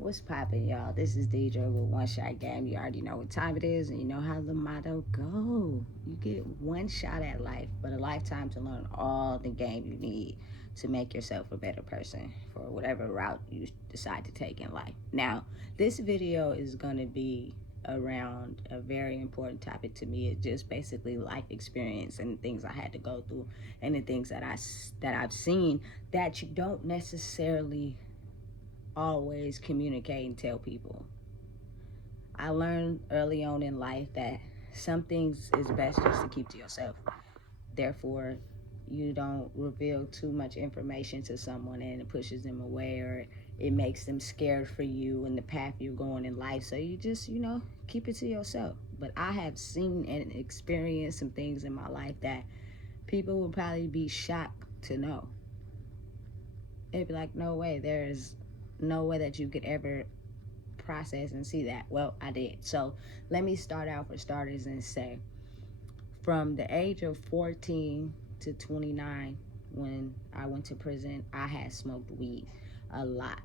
What's poppin', y'all? This is Deidre with One Shot Game. You already know what time it is, and you know how the motto go. You get one shot at life, but a lifetime to learn all the game you need to make yourself a better person for whatever route you decide to take in life. Now, this video is gonna be around a very important topic to me. It's just basically life experience and things I had to go through, and the things that I've seen that you don't necessarily always communicate and tell people. I learned early on in life that some things is best just to keep to yourself. Therefore, you don't reveal too much information to someone and it pushes them away, or it makes them scared for you and the path you're going in life. So you just, keep it to yourself. But I have seen and experienced some things in my life that people would probably be shocked to know. They'd be like, no way, there's no way that you could ever process and see that. Well, I did. So let me start out for starters and say, from the age of 14 to 29, when I went to prison, I had smoked weed a lot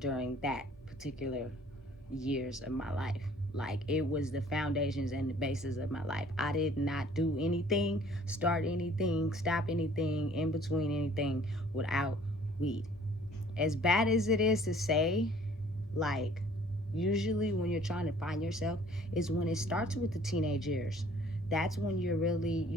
during that particular years of my life. Like, it was the foundations and the basis of my life. I did not do anything, start anything, stop anything, in between anything without weed. As bad as it is to say, like, usually when you're trying to find yourself is when it starts with the teenage years. That's when you're really,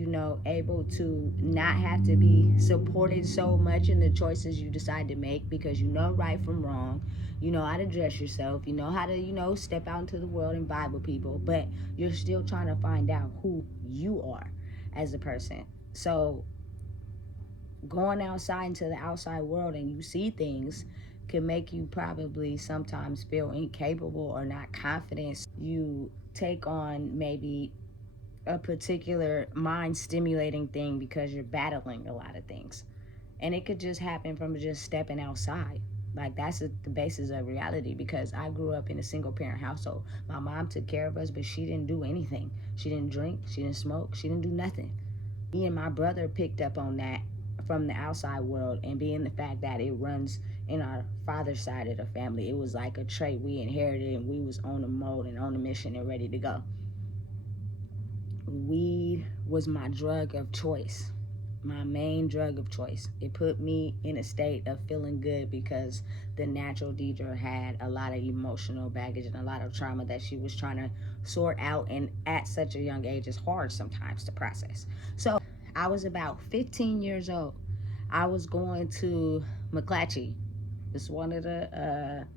able to not have to be supported so much in the choices you decide to make, because you know right from wrong, you know how to dress yourself, you know how to, step out into the world and vibe with people, but you're still trying to find out who you are as a person. So going outside into the outside world and you see things can make you probably sometimes feel incapable or not confident. You take on maybe a particular mind stimulating thing because you're battling a lot of things. And it could just happen from just stepping outside. Like, that's the basis of reality, because I grew up in a single parent household. My mom took care of us, but she didn't do anything. She didn't drink, she didn't smoke, she didn't do nothing. Me and my brother picked up on that from the outside world, and being the fact that it runs in our father's side of the family, it was like a trait we inherited, and we was on the mode and on the mission and ready to go. Weed was my drug of choice, my main drug of choice. It put me in a state of feeling good, because the natural Deidre had a lot of emotional baggage and a lot of trauma that she was trying to sort out, and at such a young age, it's hard sometimes to process. So I was about 15 years old. I was going to McClatchy. It's one of the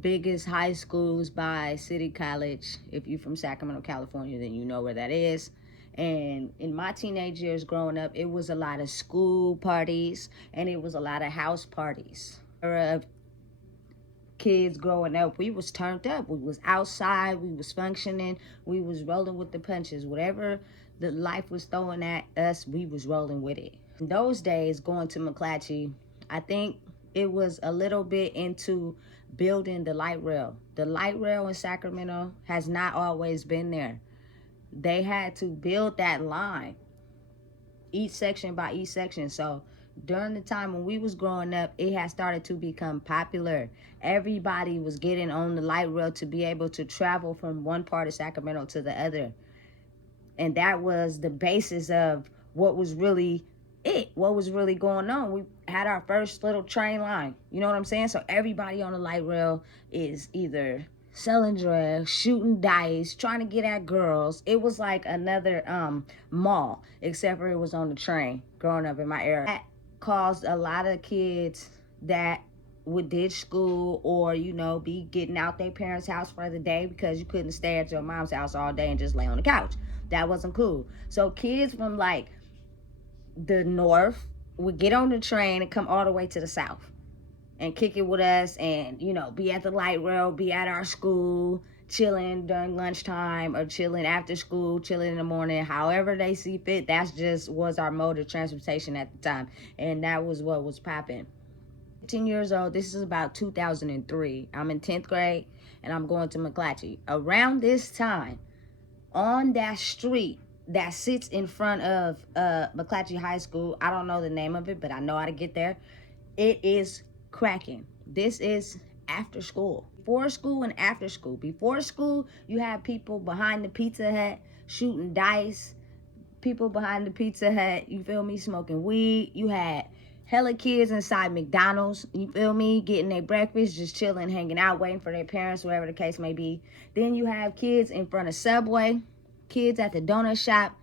biggest high schools by City College. If you're from Sacramento, California, then you know where that is. And in my teenage years growing up, it was a lot of school parties and it was a lot of house parties. Of kids growing up, we was turned up. We was outside, we was functioning, we was rolling with the punches. Whatever the life was throwing at us, we was rolling with it. In those days, going to McClatchy, I think it was a little bit into building the light rail. The light rail in Sacramento has not always been there. They had to build that line, each section by each section. So during the time when we was growing up, it had started to become popular. Everybody was getting on the light rail to be able to travel from one part of Sacramento to the other. And that was the basis of what was really going on. We had our first little train line, you know what I'm saying? So everybody on the light rail is either selling drugs, shooting dice, trying to get at girls. It was like another mall, except for it was on the train growing up in my era. That caused a lot of kids that would ditch school or, be getting out their parents' house for the day, because you couldn't stay at your mom's house all day and just lay on the couch. That wasn't cool. So kids from like the north would get on the train and come all the way to the south and kick it with us, and be at the light rail, be at our school, chilling during lunchtime or chilling after school, chilling in the morning, however they see fit. That's just was our mode of transportation at the time, and that was what was popping. 15 years old, this is about 2003. I'm in 10th grade and I'm going to McClatchy. Around this time, on that street that sits in front of McClatchy High School, I don't know the name of it, but I know how to get there, it is cracking. This is after school. Before school and after school. Before school, you have people behind the Pizza Hut shooting dice, people behind the Pizza Hut, you feel me, smoking weed. You had hella kids inside McDonald's, you feel me, getting their breakfast, just chilling, hanging out, waiting for their parents, whatever the case may be. Then you have kids in front of Subway, kids at the donut shop.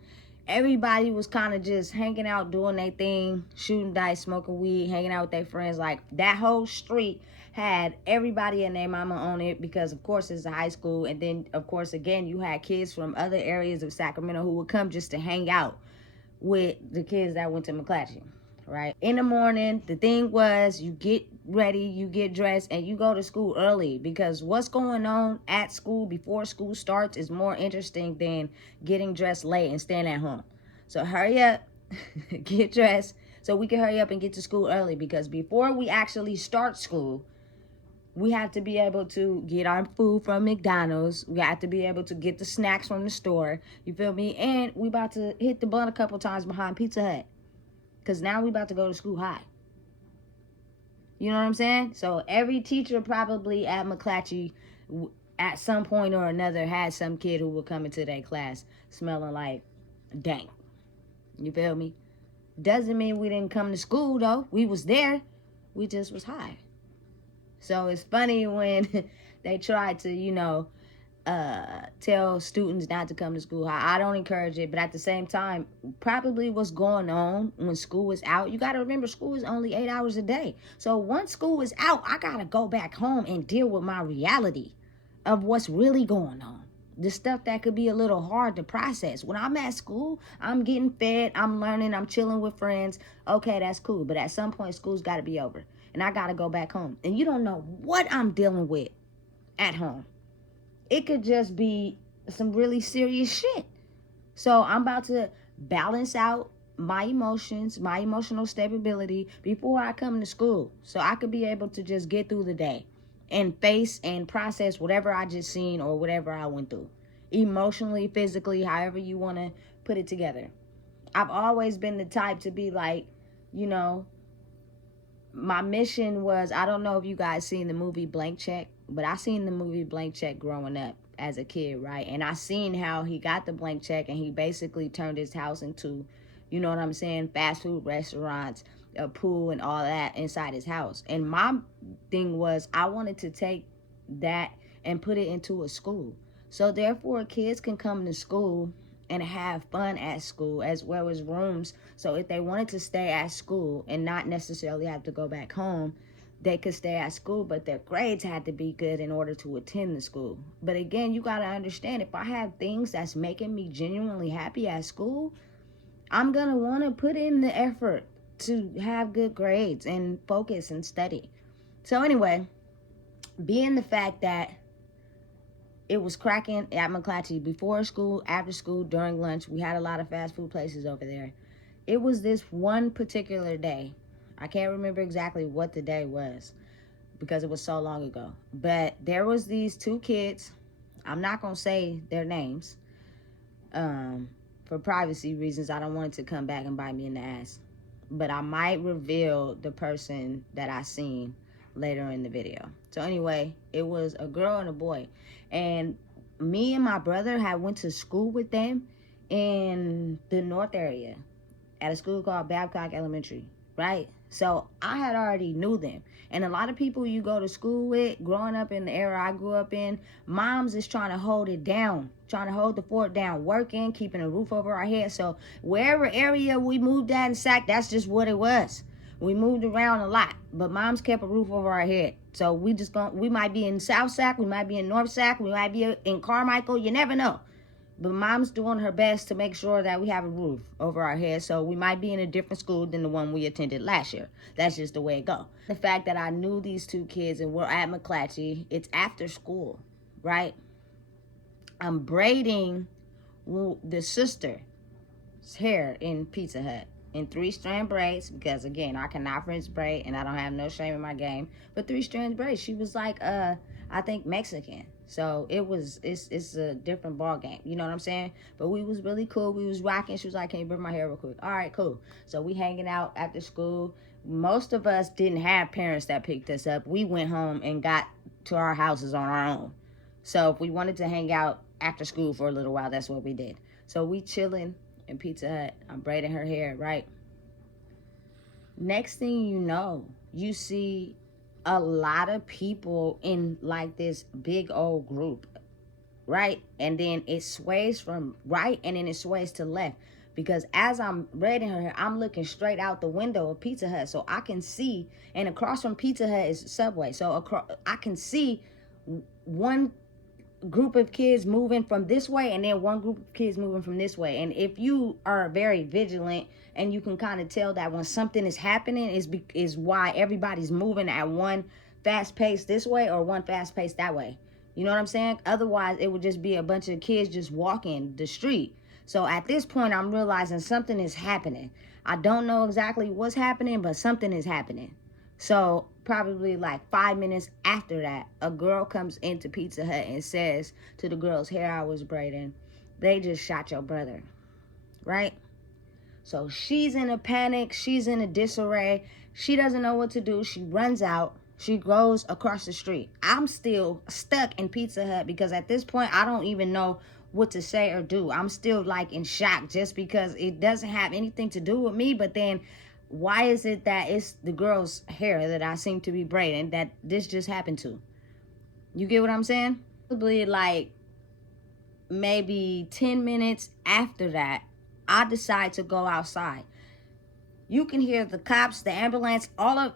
Everybody was kind of just hanging out, doing their thing, shooting dice, smoking weed, hanging out with their friends. Like, that whole street had everybody and their mama on it because, of course, it's a high school. And then, of course, again, you had kids from other areas of Sacramento who would come just to hang out with the kids that went to McClatchy, right? In the morning, the thing was, you get ready, you get dressed, and you go to school early, because what's going on at school before school starts is more interesting than getting dressed late and staying at home. So hurry up, get dressed, so we can hurry up and get to school early, because before we actually start school, we have to be able to get our food from McDonald's. We have to be able to get the snacks from the store. You feel me? And we about to hit the blunt a couple times behind Pizza Hut, because now we about to go to school high. You know what I'm saying? So every teacher probably at McClatchy at some point or another had some kid who would come into their class smelling like dank. You feel me? Doesn't mean we didn't come to school, though. We was there. We just was high. So it's funny when they try to, tell students not to come to school. I don't encourage it, but at the same time, probably what's going on when school is out, you got to remember school is only 8 hours a day. So once school is out, I got to go back home and deal with my reality of what's really going on. The stuff that could be a little hard to process. When I'm at school, I'm getting fed, I'm learning, I'm chilling with friends. Okay, that's cool. But at some point, school's got to be over. And I got to go back home. And you don't know what I'm dealing with at home. It could just be some really serious shit. So I'm about to balance out my emotions, my emotional stability before I come to school. So I could be able to just get through the day and face and process whatever I just seen or whatever I went through. Emotionally, physically, however you want to put it together. I've always been the type to be like, my mission was, I don't know if you guys seen the movie Blank Check, but I seen the movie Blank Check growing up as a kid, right? And I seen how he got the blank check and he basically turned his house into, you know what I'm saying, fast food restaurants, a pool and all that inside his house. And my thing was, I wanted to take that and put it into a school. So therefore, kids can come to school and have fun at school, as well as rooms. So if they wanted to stay at school and not necessarily have to go back home, they could stay at school, but their grades had to be good in order to attend the school. But again, you got to understand, if I have things that's making me genuinely happy at school, I'm going to want to put in the effort to have good grades and focus and study. So anyway, being the fact that it was cracking at McClatchy before school, after school, during lunch. We had a lot of fast food places over there. It was this one particular day. I can't remember exactly what the day was because it was so long ago. But there was these two kids. I'm not going to say their names. For privacy reasons, I don't want it to come back and bite me in the ass. But I might reveal the person that I seen later in the video. So anyway, it was a girl and a boy. And me and my brother had went to school with them in the North area at a school called Babcock Elementary, right? So I had already knew them. And a lot of people you go to school with, growing up in the era I grew up in, moms is trying to hold it down, trying to hold the fort down, working, keeping a roof over our head. So wherever area we moved at in Sac, that's just what it was. We moved around a lot, but moms kept a roof over our head. So we might be in South Sac, we might be in North Sac, we might be in Carmichael, you never know. But mom's doing her best to make sure that we have a roof over our head. So we might be in a different school than the one we attended last year. That's just the way it go. The fact that I knew these two kids and we're at McClatchy, it's after school, right? I'm braiding the sister's hair in Pizza Hut in 3-strand braids, because again, I cannot French braid and I don't have no shame in my game. But 3-strand braids, she was like I think Mexican. So it's a different ball game. You know what I'm saying? But we was really cool. We was rocking. She was like, can you braid my hair real quick? All right, cool. So we hanging out after school. Most of us didn't have parents that picked us up. We went home and got to our houses on our own. So if we wanted to hang out after school for a little while, that's what we did. So we chilling in Pizza Hut. I'm braiding her hair, right? Next thing you know, you see a lot of people in like this big old group, right? And then it sways from right and then it sways to left. Because as I'm braiding her hair, I'm looking straight out the window of Pizza Hut. So I can see, and across from Pizza Hut is Subway. So I can see one group of kids moving from this way and then one group of kids moving from this way. And if you are very vigilant and you can kind of tell that when something is happening is why everybody's moving at one fast pace this way or one fast pace that way. You know what I'm saying? Otherwise, it would just be a bunch of kids just walking the street. So at this point, I'm realizing something is happening. I don't know exactly what's happening, but something is happening. So probably like 5 minutes after that, a girl comes into Pizza Hut and says to the girl's hair I was braiding, they just shot your brother, right? So she's in a panic. She's in a disarray. She doesn't know what to do. She runs out. She goes across the street. I'm still stuck in Pizza Hut because at this point, I don't even know what to say or do. I'm still like in shock just because it doesn't have anything to do with me. But then why is it that it's the girl's hair that I seem to be braiding that this just happened to? You get what I'm saying? Probably like maybe 10 minutes after that, I decide to go outside. You can hear the cops, the ambulance,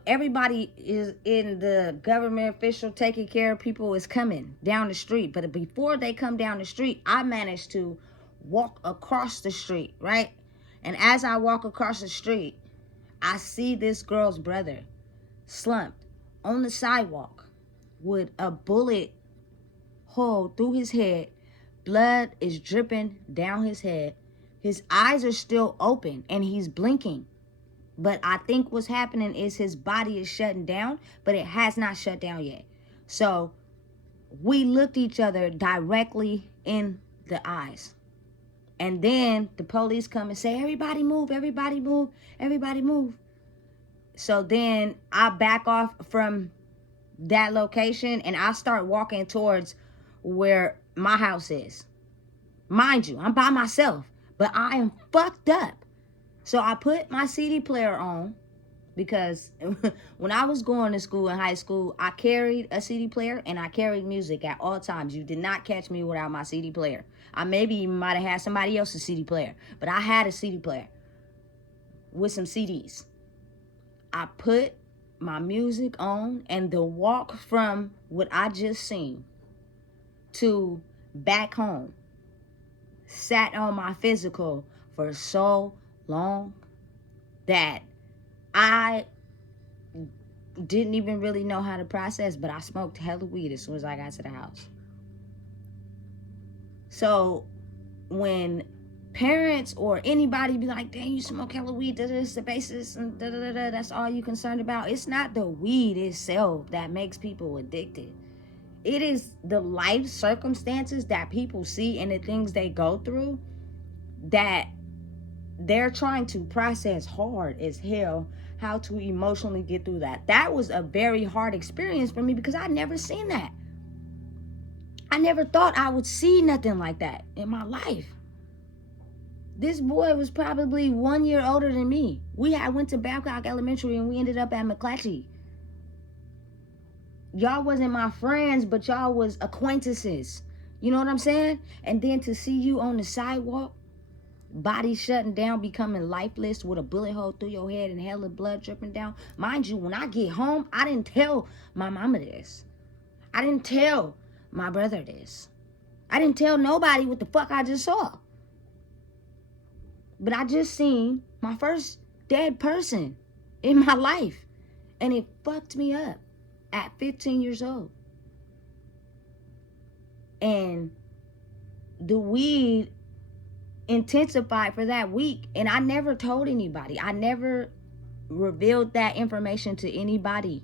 everybody is in the government official taking care of people is coming down the street. But before they come down the street, I managed to walk across the street, right? And as I walk across the street, I see this girl's brother slumped on the sidewalk with a bullet hole through his head. Blood is dripping down his head. His eyes are still open and he's blinking. But I think what's happening is his body is shutting down, but it has not shut down yet. So we looked each other directly in the eyes. And then the police come and say, everybody move, everybody move, everybody move. So then I back off from that location and I start walking towards where my house is. Mind you, I'm by myself, but I am fucked up. So I put my CD player on because when I was going to school in high school, I carried a CD player and I carried music at all times. You did not catch me without my CD player. I maybe might have had somebody else's CD player, but I had a CD player with some CDs. I put my music on and the walk from what I just seen to back home sat on my physical for so long that I didn't even really know how to process, but I smoked hella weed as soon as I got to the house. So when parents or anybody be like, dang, you smoke hella weed, that's the basis, and that's all you concerned about. It's not the weed itself that makes people addicted. It is the life circumstances that people see and the things they go through that they're trying to process hard as hell how to emotionally get through that. That was a very hard experience for me because I'd never seen that. I never thought I would see nothing like that in my life. This boy was probably 1 year older than me. I went to Babcock Elementary and we ended up at McClatchy. Y'all wasn't my friends, but y'all was acquaintances. You know what I'm saying? And then to see you on the sidewalk, body shutting down, becoming lifeless with a bullet hole through your head and hella blood dripping down. Mind you, when I get home, I didn't tell my mama this. I didn't tell my brother this. I didn't tell nobody what the fuck I just saw. But I just seen my first dead person in my life. And it fucked me up at 15 years old. And the weed intensified for that week. And I never told anybody. I never revealed that information to anybody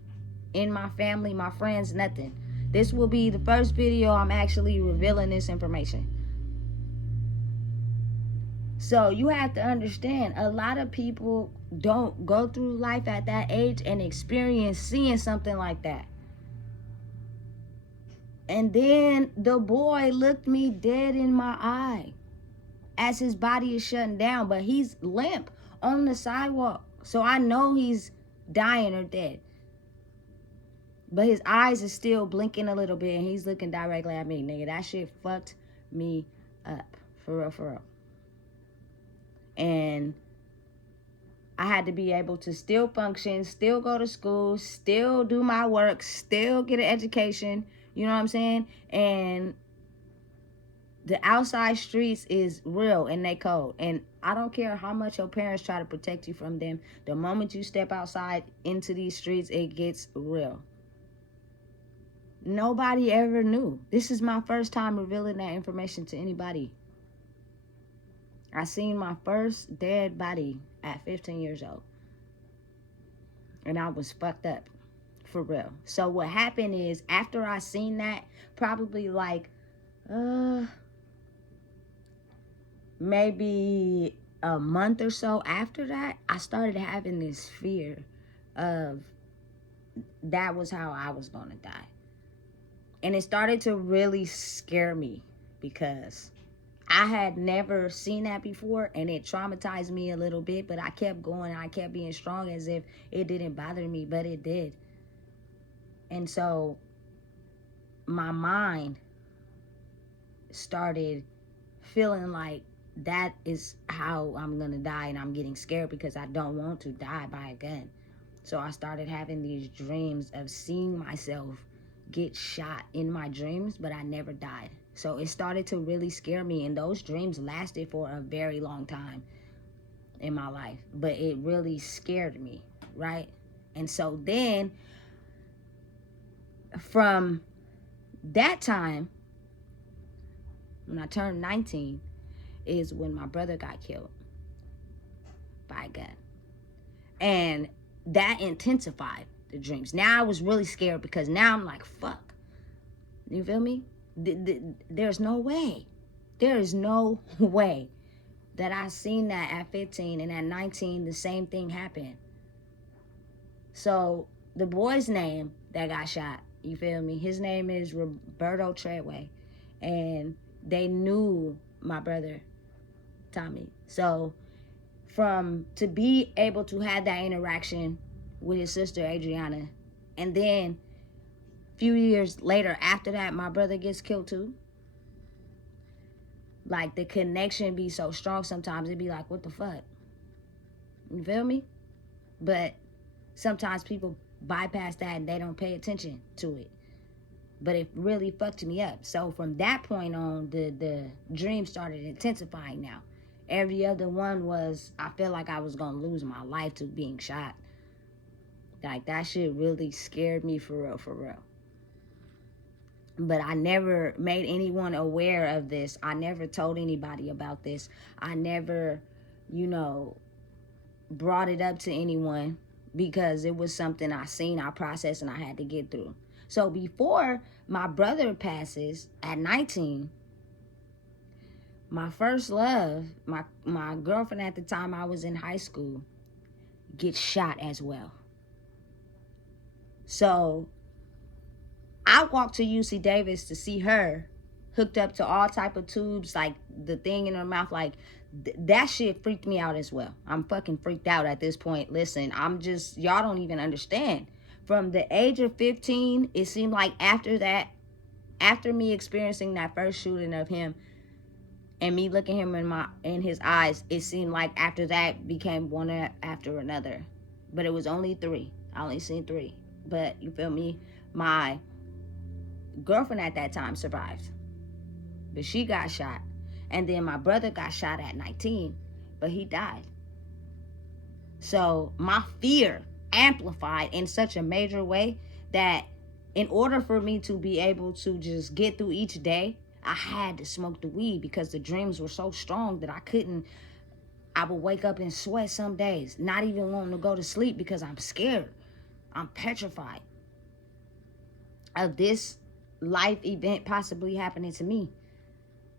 in my family, my friends, nothing. This will be the first video I'm actually revealing this information. So you have to understand, a lot of people don't go through life at that age and experience seeing something like that. And then the boy looked me dead in my eye as his body is shutting down, but he's limp on the sidewalk. So I know he's dying or dead. But his eyes is still blinking a little bit and he's looking directly at me. Nigga, that shit fucked me up. For real, for real. And I had to be able to still function, still go to school, still do my work, still get an education. You know what I'm saying? And the outside streets is real and they cold. And I don't care how much your parents try to protect you from them. The moment you step outside into these streets, it gets real. Nobody ever knew. This is my first time revealing that information to anybody. I seen my first dead body at 15 years old. And I was fucked up. For real. So what happened is, after I seen that, probably like maybe a month or so after that, I started having this fear of that was how I was gonna die. And it started to really scare me because I had never seen that before, and it traumatized me a little bit, but I kept going. I kept being strong as if it didn't bother me, but it did. And so my mind started feeling like that is how I'm gonna die, and I'm getting scared because I don't want to die by a gun. So I started having these dreams of seeing myself get shot in my dreams, but I never died. So it started to really scare me, and those dreams lasted for a very long time in my life, but it really scared me, right? And so then from that time, when I turned 19, is when my brother got killed by a gun. And that intensified the dreams. Now I was really scared because now I'm like, fuck. You feel me? There's no way. There is no way that I seen that at 15 and at 19 the same thing happened. So the boy's name that got shot, you feel me? His name is Roberto Treadway. And they knew my brother, Tommy. So to be able to have that interaction with his sister Adriana, and then a few years later after that, my brother gets killed too. Like, the connection be so strong sometimes, it'd be like, what the fuck? You feel me? But sometimes people bypass that and they don't pay attention to it. But it really fucked me up. So from that point on, the dream started intensifying now. Every other one was, I feel like I was going to lose my life to being shot. Like, that shit really scared me for real, for real. But I never made anyone aware of this. I never told anybody about this. I never, brought it up to anyone because it was something I seen, I processed, and I had to get through. So before my brother passes at 19, my first love, my girlfriend at the time, I was in high school, gets shot as well. So I walked to UC Davis to see her hooked up to all type of tubes, like the thing in her mouth. Like, that shit freaked me out as well. I'm fucking freaked out at this point. Listen, y'all don't even understand. From the age of 15, it seemed like after me experiencing that first shooting of him and me looking him in his eyes, it seemed like after that became one after another. But it was only 3. I only seen 3. But you feel me? My girlfriend at that time survived, but she got shot. And then my brother got shot at 19, but he died. So my fear amplified in such a major way that in order for me to be able to just get through each day, I had to smoke the weed because the dreams were so strong that I would wake up and sweat some days, not even wanting to go to sleep because I'm scared. I'm petrified of this life event possibly happening to me.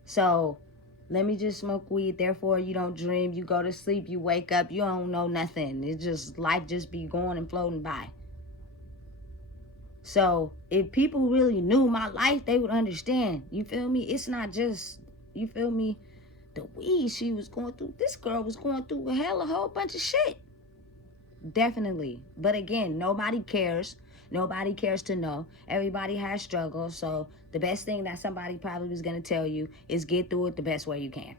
So Let me just smoke weed. Therefore, you don't dream. You go to sleep. You wake up. You don't know nothing. It's just life just be going and floating by. So if people really knew my life, they would understand. You feel me? It's not just, you feel me, the weed she was going through. This girl was going through a whole bunch of shit. Definitely. But again, nobody cares. Nobody cares to know. Everybody has struggles. So the best thing that somebody probably was going to tell you is get through it the best way you can.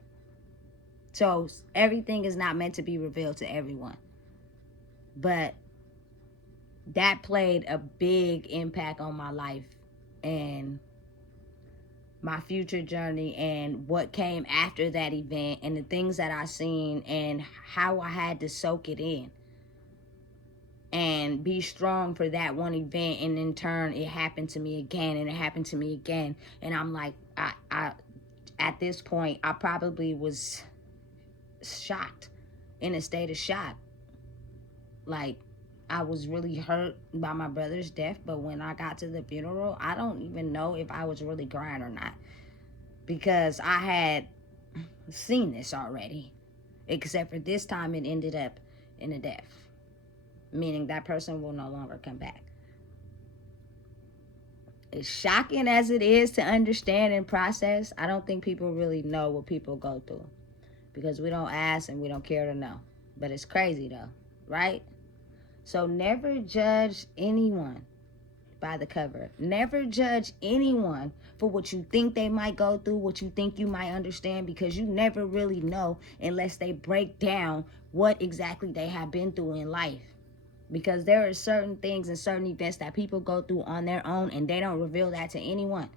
So everything is not meant to be revealed to everyone. But that played a big impact on my life and my future journey and what came after that event and the things that I seen and how I had to soak it in and be strong for that one event. And in turn, it happened to me again and it happened to me again. And I'm like, I at this point, I probably was shocked, in a state of shock. Like, I was really hurt by my brother's death, but when I got to the funeral, I don't even know if I was really crying or not, because I had seen this already, except for this time it ended up in a death, meaning that person will no longer come back. As shocking as it is to understand and process, I don't think people really know what people go through, because we don't ask and we don't care to know. But it's crazy though, right? So never judge anyone by the cover. Never judge anyone for what you think they might go through, what you think you might understand, because you never really know unless they break down what exactly they have been through in life. Because there are certain things and certain events that people go through on their own and they don't reveal that to anyone.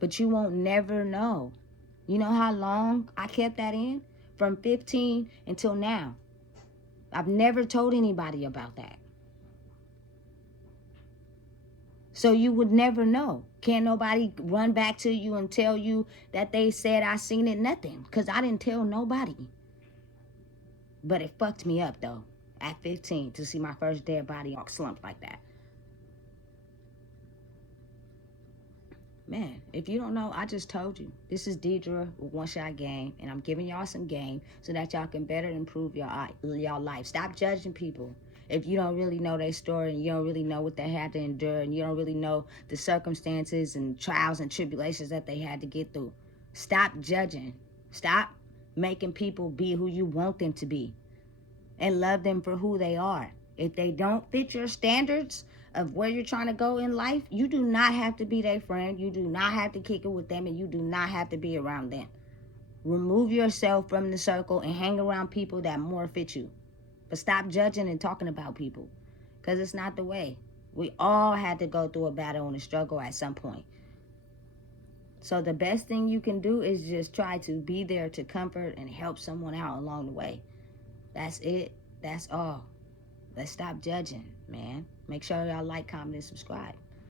But you won't never know. You know how long I kept that in? From 15 until now. I've never told anybody about that. So you would never know. Can't nobody run back to you and tell you that they said I seen it? Nothing. Because I didn't tell nobody. But it fucked me up though. At 15 to see my first dead body all slumped like that. Man, if you don't know, I just told you. This is Deidre with One Shot Game, and I'm giving y'all some game so that y'all can better improve y'all life. Stop judging people. If you don't really know their story and you don't really know what they had to endure and you don't really know the circumstances and trials and tribulations that they had to get through, stop judging. Stop making people be who you want them to be and love them for who they are. If they don't fit your standards of where you're trying to go in life, you do not have to be their friend. You do not have to kick it with them, and you do not have to be around them. Remove yourself from the circle and hang around people that more fit you. But stop judging and talking about people, because it's not the way. We all had to go through a battle and a struggle at some point. So the best thing you can do is just try to be there to comfort and help someone out along the way. That's it. That's all. Let's stop judging, man. Make sure y'all like, comment, and subscribe.